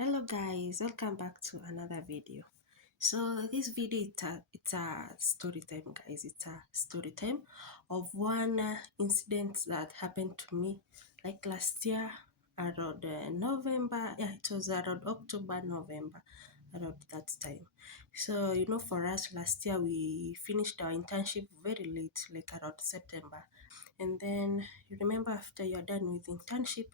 Hello guys, welcome back to another video. So this video it's a story time, guys. It's a story time of one incident that happened to me like last year around November. Yeah, it was around October, November, around that time. So for us last year we finished our internship very late, like around September. And then you remember after you're done with internship,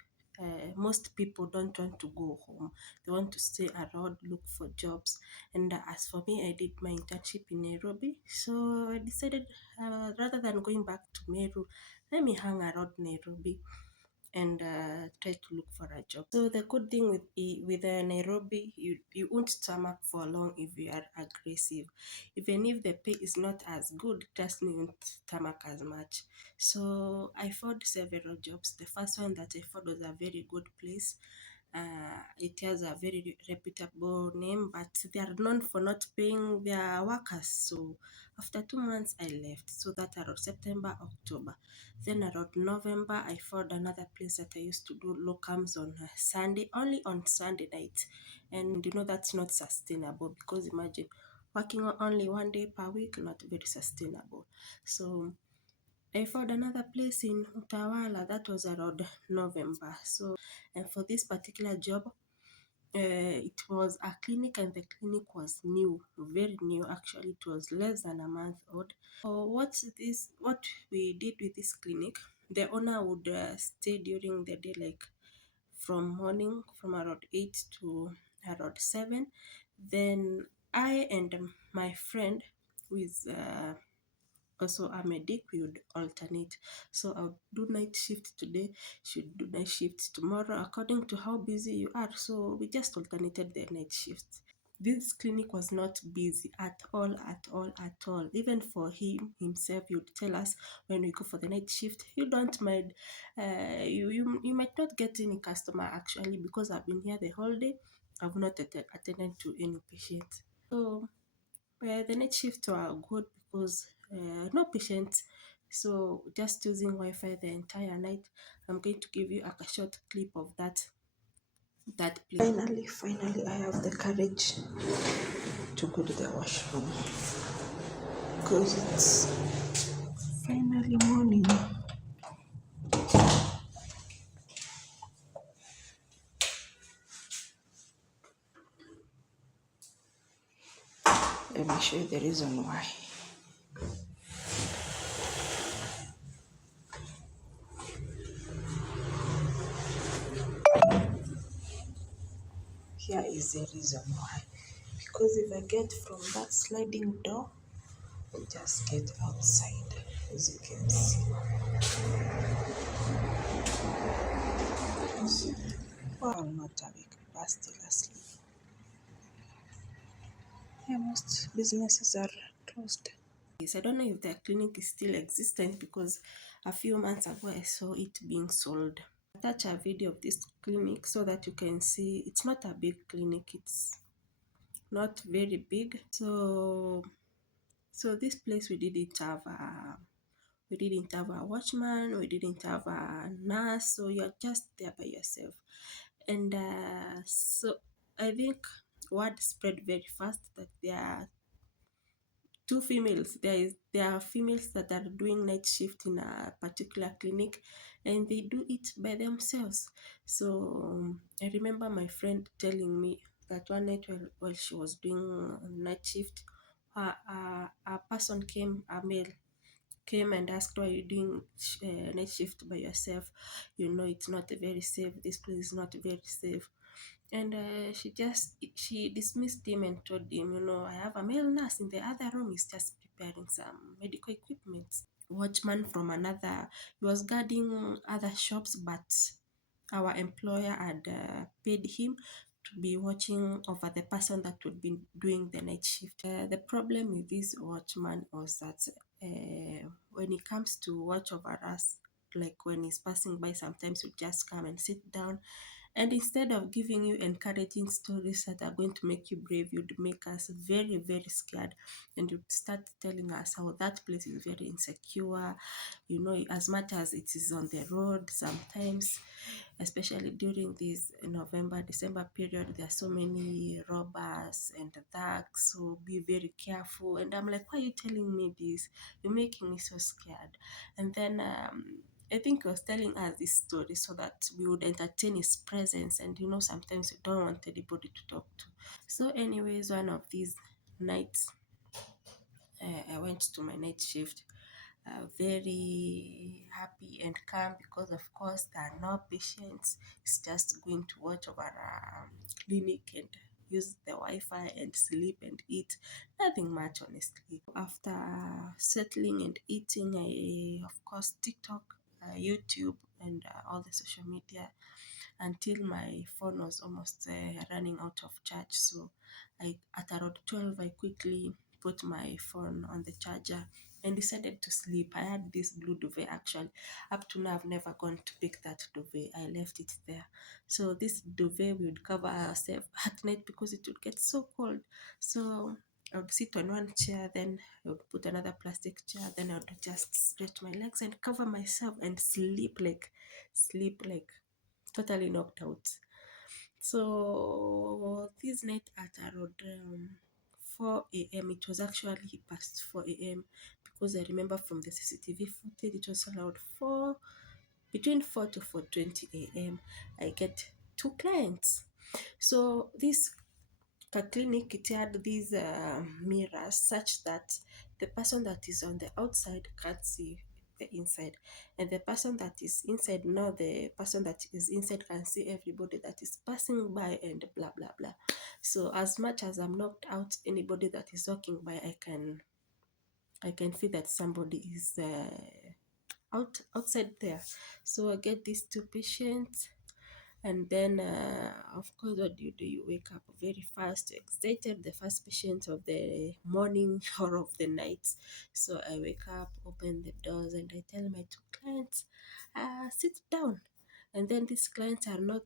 most people don't want to go home. They want to stay around, look for jobs. And as for me, I did my internship in Nairobi. So I decided rather than going back to Meru, let me hang around Nairobi and try to look for a job. So the good thing with Nairobi, you won't stomach for long if you are aggressive. Even if the pay is not as good, trust me, you won't stomach as much. So I found several jobs. The first one that I found was a very good place. It has a very reputable name, but they are known for not paying their workers. So after 2 months, I left. So that around September, October. Then around November, I found another place that I used to do locums on Sunday, only on Sunday night. And that's not sustainable because imagine working only one day per week, not very sustainable. So I found another place in Utawala that was around November. So, and for this particular job, it was a clinic and the clinic was new, very new actually. It was less than a month old. So what we did with this clinic, the owner would stay during the day, like from morning from around 8 to around 7. Then I and my friend who is also a medic, we would alternate. So I would do night shift today, she'd do night shift tomorrow, according to how busy you are. So we just alternated the night shifts. This clinic was not busy at all, at all, at all. Even for him himself, he would tell us when we go for the night shift, you don't mind, you might not get any customer actually, because I've been here the whole day, I've not attended to any patient. So the night shifts were good because no patients, so just using Wi-Fi the entire night. I'm going to give you a short clip of that place. Finally, I have the courage to go to the washroom because it's finally morning. Let me show you the reason why. Here is the reason why. Because if I get from that sliding door, I just get outside, as you can see. Well, I'm not awake, but still asleep. Yeah, most businesses are closed. Yes, I don't know if the clinic is still existent because a few months ago I saw it being sold. I'll attach a video of this clinic so that you can see it's not a big clinic, it's not very big. So this place we didn't have a watchman, we didn't have a nurse, so you're just there by yourself. And so I think word spread very fast that there are two females. There are females that are doing night shift in a particular clinic, and they do it by themselves. So I remember my friend telling me that one night while she was doing night shift, a person came, a male came and asked, why are you doing night shift by yourself? It's not very safe, this place is not very safe. And she dismissed him and told him, I have a male nurse in the other room, he's just preparing some medical equipment. Watchman from another, he was guarding other shops, but our employer had paid him to be watching over the person that would be doing the night shift. The problem with this watchman was that when he comes to watch over us, like when he's passing by, sometimes he'll just come and sit down, and instead of giving you encouraging stories that are going to make you brave, you'd make us very, very scared. And you'd start telling us how that place is very insecure, as much as it is on the road sometimes. especially during this November, December period. There are so many robbers and thugs, so be very careful. And I'm like, why are you telling me this? You're making me so scared. And then I think he was telling us this story so that we would entertain his presence. And sometimes you don't want anybody to talk to. So, anyways, one of these nights, I went to my night shift, very happy and calm because, of course, there are no patients. It's just going to watch over a clinic and use the Wi-Fi and sleep and eat. Nothing much, honestly. After settling and eating, of course, TikTok, YouTube, and all the social media until my phone was almost running out of charge. So at around 12, I quickly put my phone on the charger and decided to sleep. I had this blue duvet actually. Up to now, I've never gone to pick that duvet. I left it there. So this duvet, we would cover ourselves at night because it would get so cold. So I would sit on one chair, then I would put another plastic chair, then I would just stretch my legs and cover myself and sleep like totally knocked out. So this night at around 4 a.m., it was actually past 4 a.m. because I remember from the CCTV footage it was around between 4 to 4:20 a.m. I get two clients. So this clinic, it had these mirrors such that the person that is on the outside can't see the inside, and the person that is inside, now the person that is inside can see everybody that is passing by and blah blah blah. So as much as I'm knocked out, anybody that is walking by, I can feel that somebody is outside there. So I get these two patients, and then, of course, what do? You wake up very fast, excited, the first patient of the morning or of the night. So I wake up, open the doors, and I tell my two clients, sit down. And then these clients are not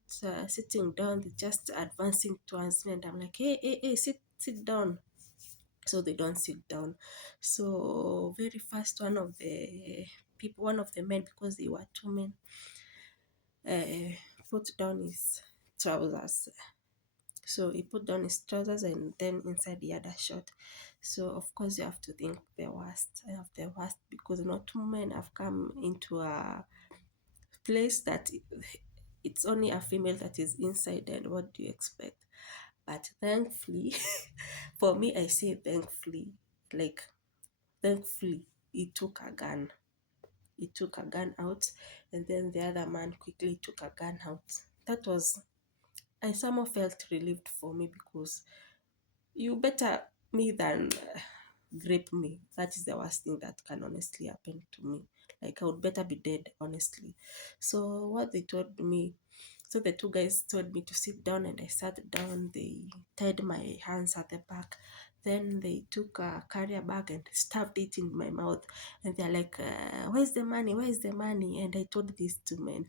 sitting down, they're just advancing towards me. And I'm like, hey, sit down. So they don't sit down. So very fast, one of the men, because they were two men, uh, put down his trousers. So he put down his trousers, and then inside he had a short. So of course you have to think the worst. I have the worst because not two men have come into a place that it's only a female that is inside, and what do you expect? But thankfully, for me, I say thankfully, like thankfully, he took a gun. He took a gun out, and then the other man quickly took a gun out. That was, I somehow felt relieved for me because you better me than grape me. That is the worst thing that can honestly happen to me. Like I would better be dead, honestly. So what they told me, so the two guys told me to sit down, and I sat down. They tied my hands at the back. Then they took a carrier bag and stuffed it in my mouth. And they're like, where's the money? Where's the money? And I told these two men,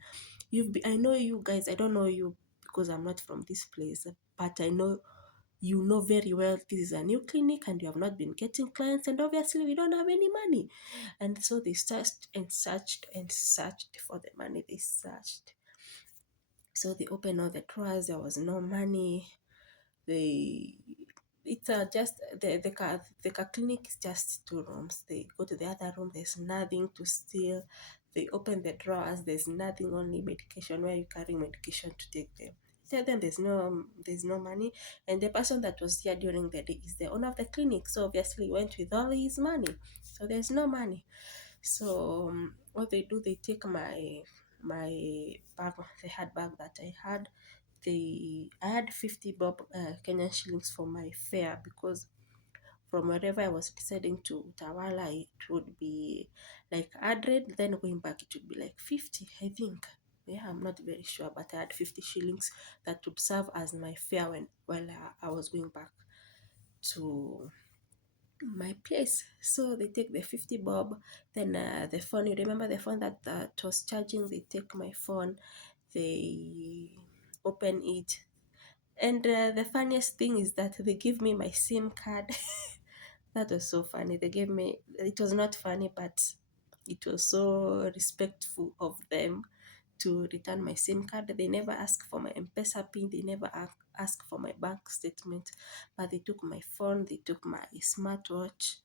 I know you guys, I don't know you because I'm not from this place, but I know you know very well this is a new clinic and you have not been getting clients, and obviously we don't have any money. And so they searched and searched and searched for the money. They searched. So they opened all the drawers, there was no money. They it's just the clinic is just two rooms. They go to the other room, there's nothing to steal. They open the drawers, there's nothing, only medication. Where you carry medication to take them? Tell them there's no money, and the person that was here during the day is the owner of the clinic, so obviously he went with all his money. So there's no money. So what they do, they take my bag, the handbag that I had. I had 50 bob Kenyan shillings for my fare, because from wherever I was deciding to Utawala, it would be like 100, then going back it would be like 50, I think. Yeah, I'm not very sure, but I had 50 shillings that would serve as my fare while I was going back to my place. So they take the 50 bob, then the phone, you remember the phone that was charging, they take my phone, they open it. And the funniest thing is that they give me my SIM card. That was so funny. They gave me, it was not funny, but it was so respectful of them. to return my SIM card. They never ask for my M-Pesa PIN. They never ask for my bank statement. But they took my phone. They took my smartwatch.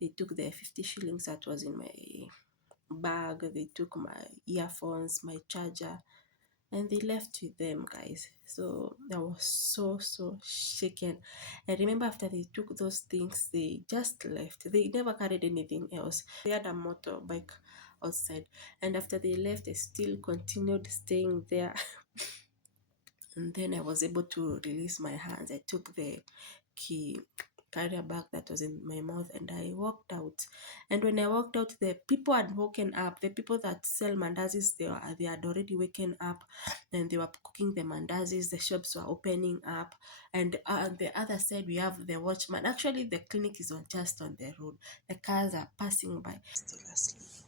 They took the 50 shillings that was in my bag. They took my earphones, my charger, and they left with them, guys. So I was so shaken. I remember after they took those things, they just left. They never carried anything else. They had a motorbike outside, and after they left, I still continued staying there. And then I was able to release my hands. I took the key carrier bag that was in my mouth and I walked out. And when I walked out, the people had woken up. The people that sell mandazis, they had already waken up and they were cooking the mandazis. The shops were opening up. And on the other side, we have the watchman. Actually, the clinic is just on the road. The cars are passing by. Still asleep.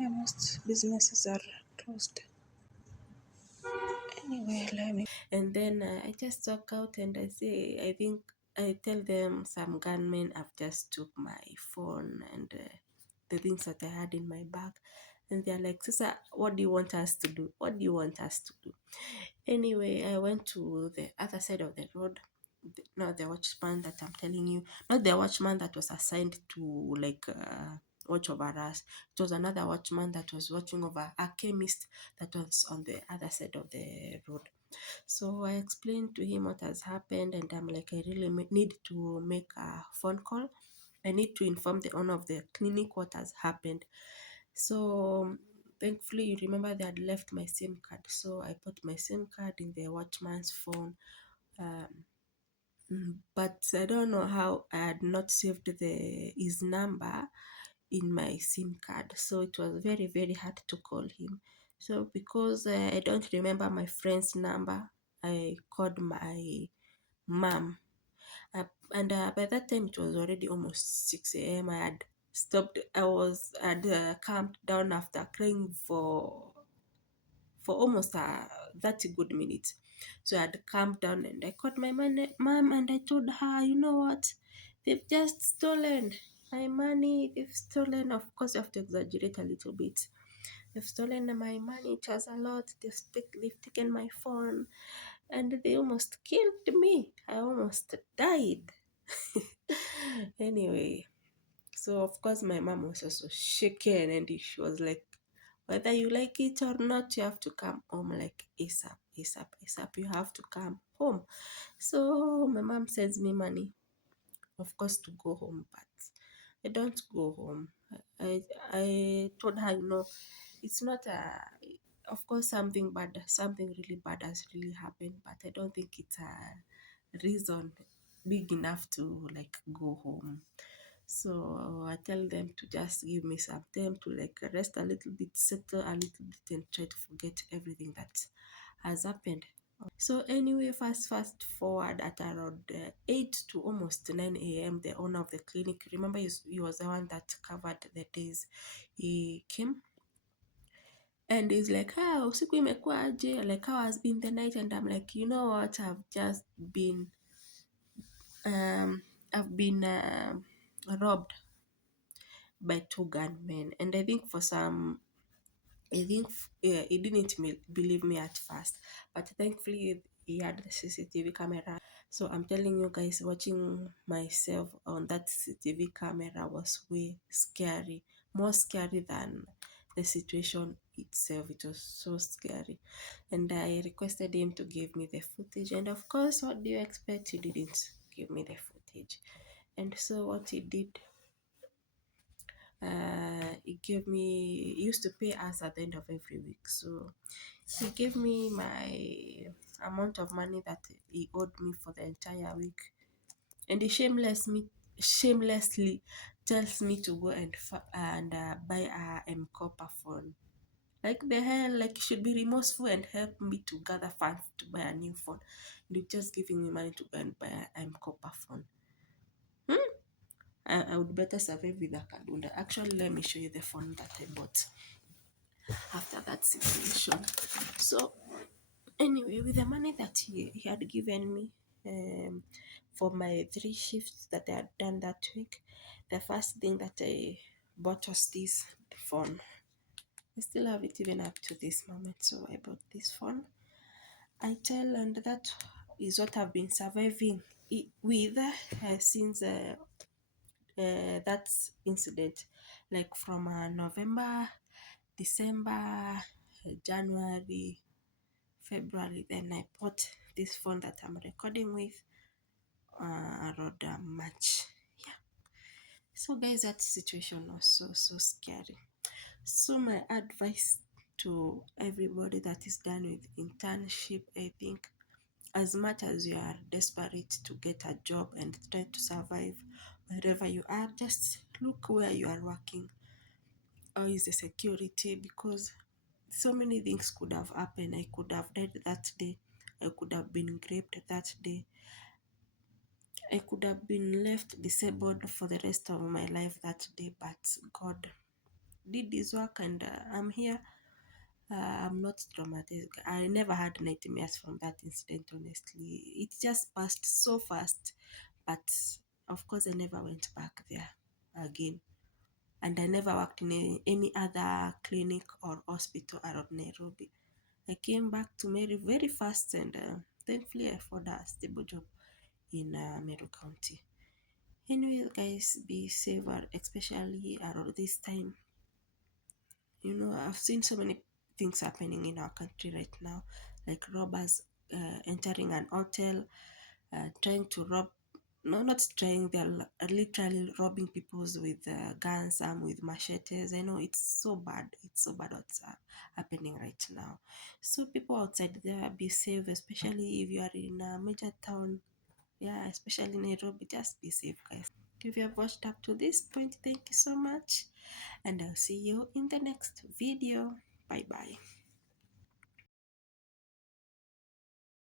Yeah, most businesses are closed. Anyway, let me. And then I just walk out and I say, I think I tell them some gunmen have just took my phone and the things that I had in my bag. And they're like, Sister, what do you want us to do? What do you want us to do? Anyway, I went to the other side of the road. Not the watchman that I'm telling you, not the watchman that was assigned to like watch over us. It was another watchman that was watching over a chemist that was on the other side of the road. So I explained to him what has happened, and I'm like, I really need to make a phone call. I need to inform the owner of the clinic what has happened. So thankfully, you remember they had left my SIM card. So I put my SIM card in the watchman's phone. But I don't know how I had not saved his number in my SIM card. So it was very hard to call him. So because I don't remember my friend's number, I called my mom. And by that time it was already almost 6 a.m. I had stopped. Had calmed down after crying for almost 30 good minutes. So I had calmed down and I called my mom and I told her, you know what? They've just stolen my money. They've stolen, of course, you have to exaggerate a little bit. They've stolen my money. It was a lot. They've taken my phone and they almost killed me. I almost died. Anyway, so of course my mom was also shaken and she was like, whether you like it or not, you have to come home like ASAP, ASAP, ASAP. You have to come home. So my mom sends me money, of course, to go home, but I don't go home. I told her, it's not of course, something really bad has really happened, but I don't think it's a reason big enough to like go home. So I tell them to just give me some time to like rest a little bit, settle a little bit, and try to forget everything that has happened. So anyway, fast forward at around 8 to almost 9 a.m. The owner of the clinic, remember he was the one that covered the days, he came and he's like, usiku imekuwa aje? Like, how has been the night? And I'm like, you know what? I've been robbed by two gunmen, and I think he didn't believe me at first, but thankfully he had the CCTV camera. So I'm telling you guys, watching myself on that CCTV camera was way scary, more scary than the situation itself. It was so scary, and I requested him to give me the footage, and of course, what do you expect? He didn't give me the footage. And so what he did, he used to pay us at the end of every week. So he gave me my amount of money that he owed me for the entire week, and he shamelessly tells me to go and buy a M-Copper phone. Like the hell, like, you should be remorseful and help me to gather funds to buy a new phone. And you're just giving me money to go and buy a M-Copper phone. I would better survive with a Kadunda. Actually, let me show you the phone that I bought after that situation. So anyway, with the money that he had given me for my 3 shifts that I had done that week, the first thing that I bought was this phone. I still have it even up to this moment. So I bought this phone. I tell, and that is what I've been surviving with since that incident, like from November, December, January, February. Then I bought this phone that I'm recording with around March. Yeah. So guys, that situation was so scary. So my advice to everybody that is done with internship, I think, as much as you are desperate to get a job and try to survive wherever you are, just look where you are working. How is the security? Because so many things could have happened. I could have died that day. I could have been raped that day. I could have been left disabled for the rest of my life that day, but God did his work, and I'm here. I'm not traumatized. I never had nightmares from that incident, honestly. It just passed so fast, but of course, I never went back there again. And I never worked in any other clinic or hospital around Nairobi. I came back to Mary very fast, and thankfully, I found a stable job in Meru County. Anyway, guys, be safer, especially around this time. I've seen so many things happening in our country right now, like robbers entering an hotel, trying to rob. No, not trying, they're literally robbing people with guns, with machetes. I know it's so bad. It's so bad what's happening right now. So people outside there, be safe, especially if you are in a major town. Yeah, especially Nairobi, just be safe, guys. If you have watched up to this point, thank you so much, and I'll see you in the next video. Bye bye.